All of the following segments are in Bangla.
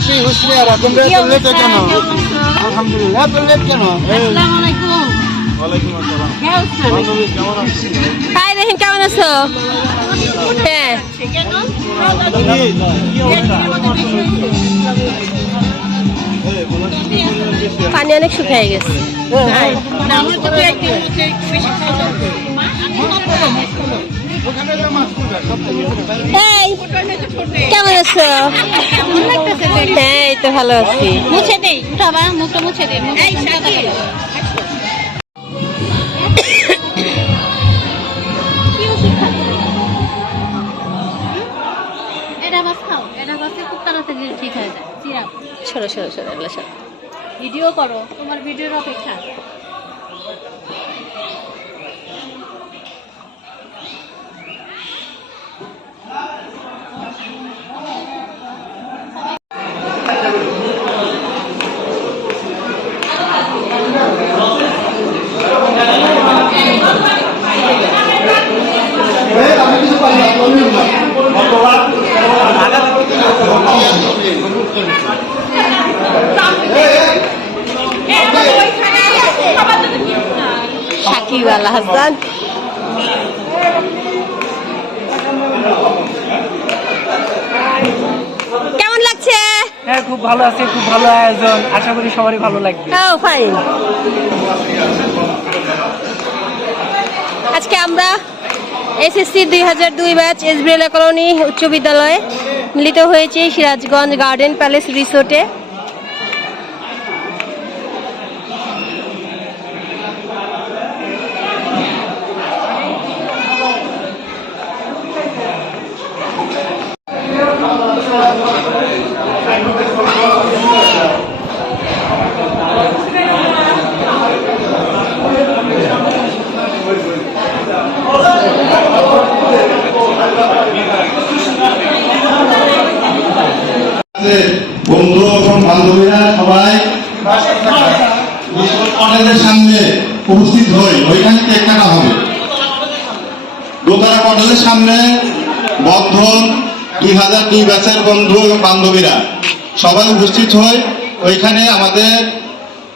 হ্যাপি হুশিয়ারা তোমরা এত লেট কেন? আলহামদুলিল্লাহ এত লেট কেন? হাই দেখেন কেমন আছো? হ্যাঁ। পানি অনেক শুকিয়ে গেছে। এই কেমন আছো? হ্যাঁ এই তো ভালো আছি। মুছে দেই উঠাবা মুখটা মুছে দে ঠিক হয়ে যায়। সরো সরো সরো এগুলো সরো। ভিডিও করো তোমার ভিডিওর অপেক্ষা। আল হাসান কেমন লাগছে? হ্যাঁ খুব ভালো আছে খুব ভালো আয়োজন। আশা করি সবারই ভালো লাগবে। ও ফাইন আজকে আমরা এসএসসি দুই হাজার দুই ব্যাচ এসবিএল কলোনি উচ্চ বিদ্যালয়ে মিলিত হয়েছি সিরাজগঞ্জ গার্ডেন প্যালেস রিসোর্টে বন্ধু এবং বান্ধবীরা সবাই কলেজের সামনে উপস্থিত হই, ওইখানে কেক কাটা হবে। দোতারা কলেজের সামনে বন্ধন দুই হাজার দুই ব্যাচের বন্ধু এবং বান্ধবীরা। সবাই উপস্থিত হই, ওইখানে আমাদের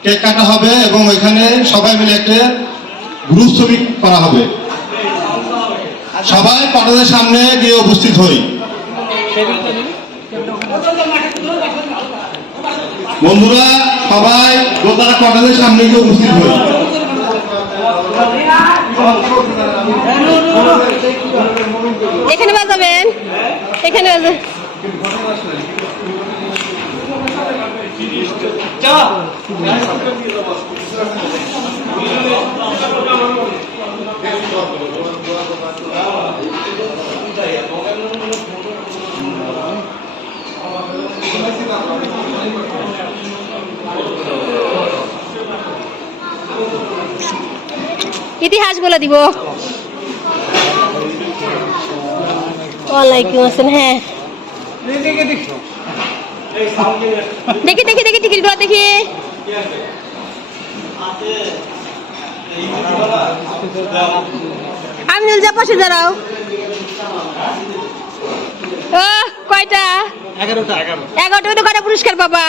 কেক কাটা হবে এবং ওইখানে সবাই মিলে একটা গ্রুপ ছবি করা হবে। সবাই কলেজের সামনে গিয়ে উপস্থিত হই। বন্ধুরা সবাই দোতারা কলেজের সামনে গিয়ে উপস্থিত হই এখানে বাজাবেন। এখানে বাজাবেন ইতিহাস বলে দিব। ওয়ালাইকুম আসসালাম হ্যাঁ। দেখি দেখি দেখি টিকিটগুলো দেখি। আমি যা পাশে দাঁড়াও। কয়টা? এগারোটা কয়টা পুরস্কার পাবা?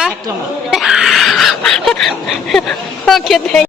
Okay thank